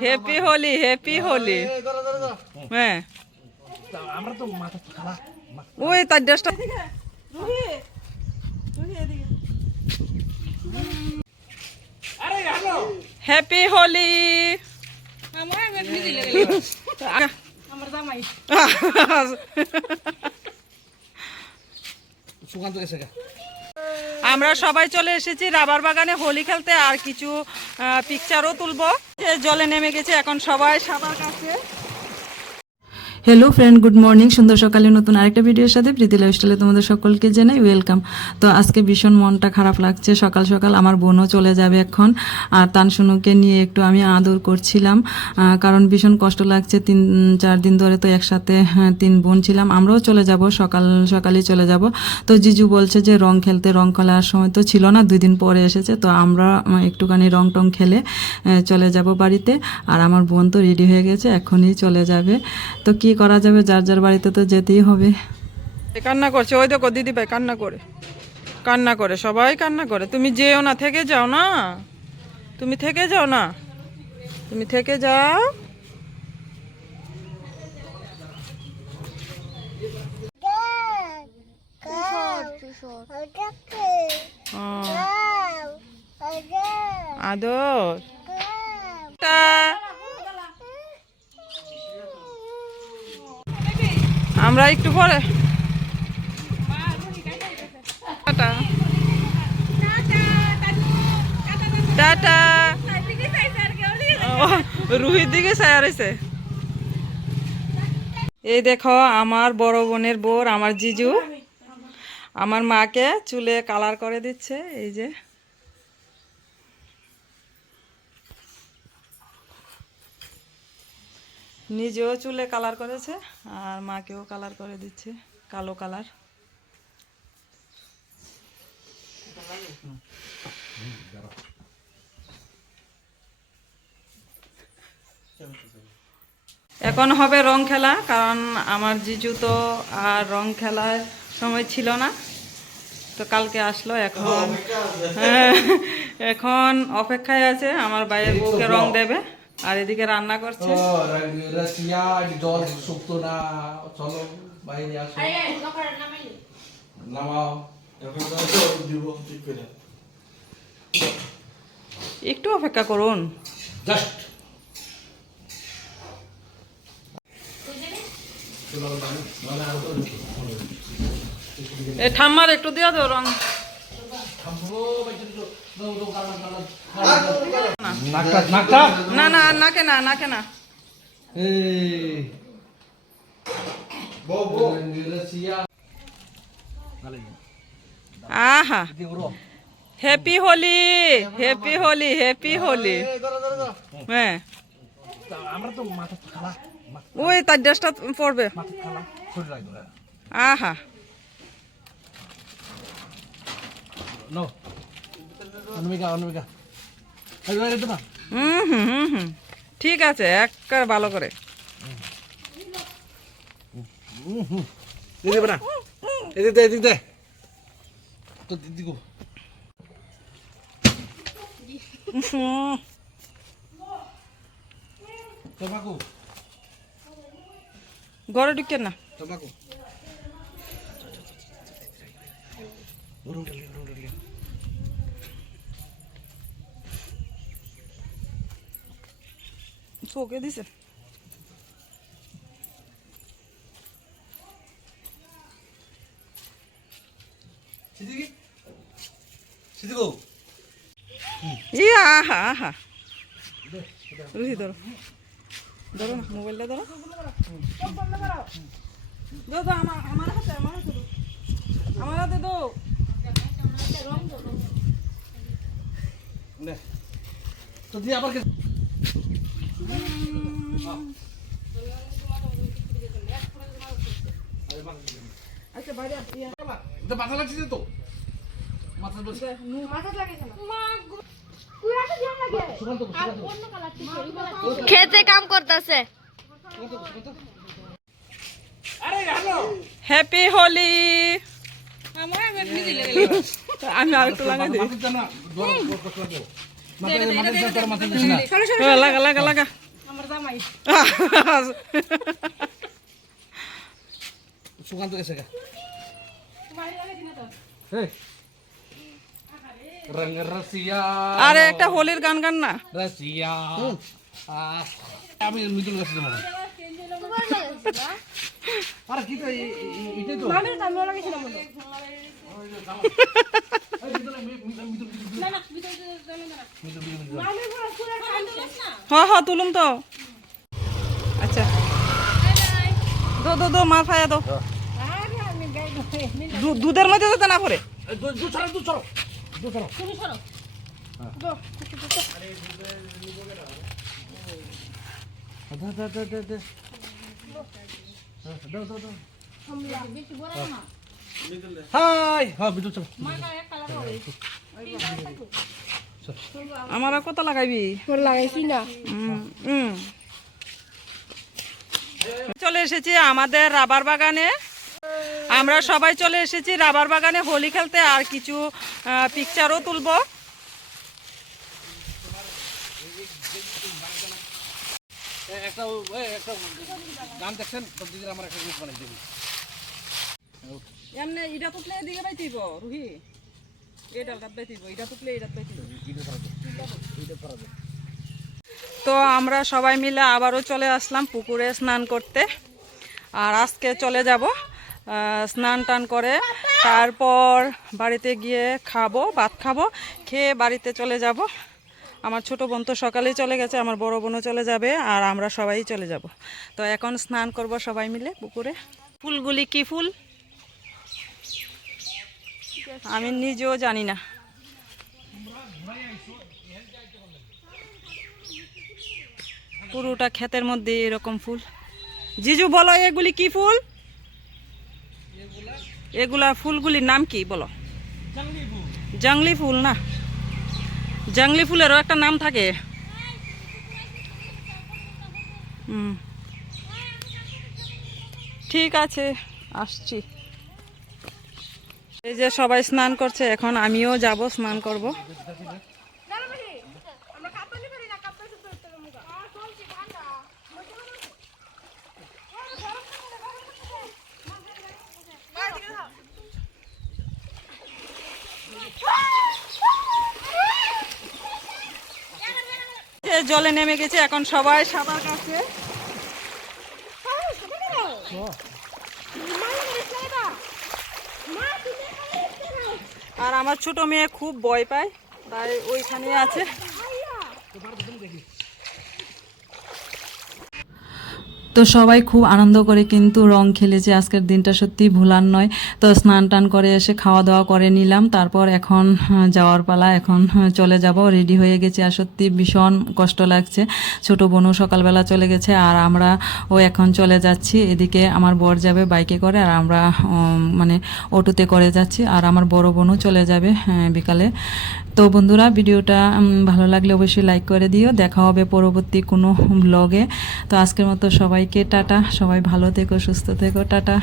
Happy Holi happy Holi হ্যাঁ। আমরা তো মাথা খালা ওই তার ড্রেসটা হ্যাপি হোলি আমরা সবাই চলে এসেছি রাবার বাগানে হোলি খেলতে আর কিছু পিকচারও তুলবো। জলে নেমে গেছে এখন সবাই সাঁতার কাছে। হ্যালো ফ্রেন্ড গুড মর্নিং সুন্দর সকালে নতুন আরেকটা ভিডিওর সাথে প্রীতি লাইফস্টাইলে তোমাদের সকলকে জানাই ওয়েলকাম তো আজকে ভীষণ মনটা খারাপ লাগছে। সকাল সকাল আমার বোনও চলে যাবে এখন। আর তানসুনুকে নিয়ে একটু আমি আদর করছিলাম। কারণ ভীষণ কষ্ট লাগছে। তিন চার দিন ধরে তো একসাথে হ্যাঁ, তিন বোন ছিলাম। আমরাও চলে যাব। সকাল সকালেই চলে যাব। তো জিজু বলছে যে রং খেলতে রং খেলার সময় তো ছিল না। দুই দিন পরে এসেছে। তো আমরা একটুখানি রং টং খেলে চলে যাব বাড়িতে। আর আমার বোন তো রেডি হয়ে গেছে। এখনই চলে যাবে। তো কি করা যাবে? যার যার বাড়িতে তো যেতেই হবে। কান্না করছে। ওই দেখো দিদি ভাই কান্না করে। কান্না করে সবাই কান্না করে। তুমি যেও না থেকে যাও না। তুমি থেকে যাও না। তুমি থেকে যাও। আদর টা। আমরা একটু পরে। টাটা। রুহির দিকে রয়েছে। এই দেখো, আমার বড় বোনের বোর, আমার জিজু। আমার মাকে চুলে কালার করে দিচ্ছে, এই যে। নিজেও চুলে কালার করেছে আর মাকেও কালার করে দিচ্ছে কালো কালার এখন হবে রং খেলা কারণ আমার জিজু তো আর রং খেলার সময় ছিল না। তো কালকে আসলো এখন। হ্যাঁ, এখন অপেক্ষায় আছে আমার বাইরের বউকে রং দেবে। আর এদিকে রান্না করছে? রাশিয়া জল শুকতো না। চলো বাইরে আসো। নামাও। দিব ঠিক করে। একটু অপেক্ষা করুন। জাস্ট। এ ঠাম্মার একটু দিয়া দাও রং। নাকটা না না না না। আহা। Happy Holi happy Holi happy Holi হ্যাঁ। ওই, তার ড্রেসটা পড়বে আহা। অনমিকা অনমিকা হুম হুম ঠিক আছে একবার ভালো করে। দিদি না এদিক দে এদিক দে। তো দিদি গো। তোমাকু ঘরে ঢুকে না? তোমাকু চোখে দিছে আহা আহা রুহি ধরো ধরো না মোবাইলটা ধরো। আমার আমার হাতে আমার হাতে দো আমার হাতে দো তো দি আবার আচ্ছা মাথা লাগছে মাথা খেতে কাম করতেছে। হ্যাপি হোলি আমি আর একটু লাগাই দিই। লাগা লাগা লাগা সুকান্ত গেছে গা। রসিয়া। আরে একটা হোলির গান গান না। রসিয়া। আমি মিদুল গেছে তোমার আরে কি তো এটাই তো। হ্যাঁ। হ্যাঁ হ্যাঁ তুলুম তো। আচ্ছা। দো দো দো মা ফায়া দো দুধের মধ্যে তো না ছাড়ো। হ্যাঁ। হ্যাঁ, দাও। হাই, হ্যাঁ, বিদ্যুৎ চালাও। আমার কত লাগাইবি? লাগাইছি না। চলে এসেছি আমাদের রাবার বাগানে। আমরা সবাই চলে এসেছি রাবার বাগানে হোলি খেলতে আর কিছু পিকচারও তুলবো। একটা একটা গান দেখছেন? আমার একটা জিনিস বানাই দিবি। এমনি এটা এদিকে বাইতিব রুহি। তো আমরা সবাই মিলে আবারও চলে আসলাম পুকুরে স্নান করতে। আর আজকে চলে যাব স্নান টান করে তারপর বাড়িতে গিয়ে খাব ভাত খাব খেয়ে বাড়িতে চলে যাব। আমার ছোট বোন তো সকালেই চলে গেছে আমার বড় বোনও চলে যাবে আর আমরা সবাই চলে যাব। তো এখন স্নান করব সবাই মিলে পুকুরে। ফুলগুলি কি ফুল? আমি নিজেও জানি না। পুরোটা ক্ষেতের মধ্যে এরকম ফুল। জিজু, বলো এগুলি কি ফুল? এগুলা ফুলগুলির নাম কি, বলো? জংলি ফুল না? জংলি ফুলেরও একটা নাম থাকে। হুম। ঠিক আছে, আসছি। এই যে সবাই স্নান করছে, এখন আমিও যাব, স্নান করব। জলে নেমে গেছে, এখন সবাই সাঁতার কাছে আর আমার ছোট মেয়ে খুব ভয় পায় তাই ওইখানে আছে। তো সবাই খুব আনন্দ করে কিন্তু রং খেলেছে আজকের দিনটা সত্যি ভুলার নয়। তো স্নান টান করে এসে খাওয়া দাওয়া করে নিলাম। তারপর এখন যাওয়ার পালা এখন চলে যাব। রেডি হয়ে গেছে আর সত্যি ভীষণ কষ্ট লাগছে। ছোট বোনও সকালবেলা চলে গেছে আর আমরা ও এখন চলে যাচ্ছি। এদিকে আমার বর যাবে বাইকে করে আর আমরা মানে অটোতে করে যাচ্ছি আর আমার বড় বোনও চলে যাবে আহ, বিকালে। তো বন্ধুরা ভিডিওটা ভালো লাগলে অবশ্যই লাইক করে দিও। দেখা হবে পরবর্তী কোনো ব্লগে তো আজকের মতো সবাইকে টাটা। সবাই ভালো থেকো সুস্থ থেকো টাটা।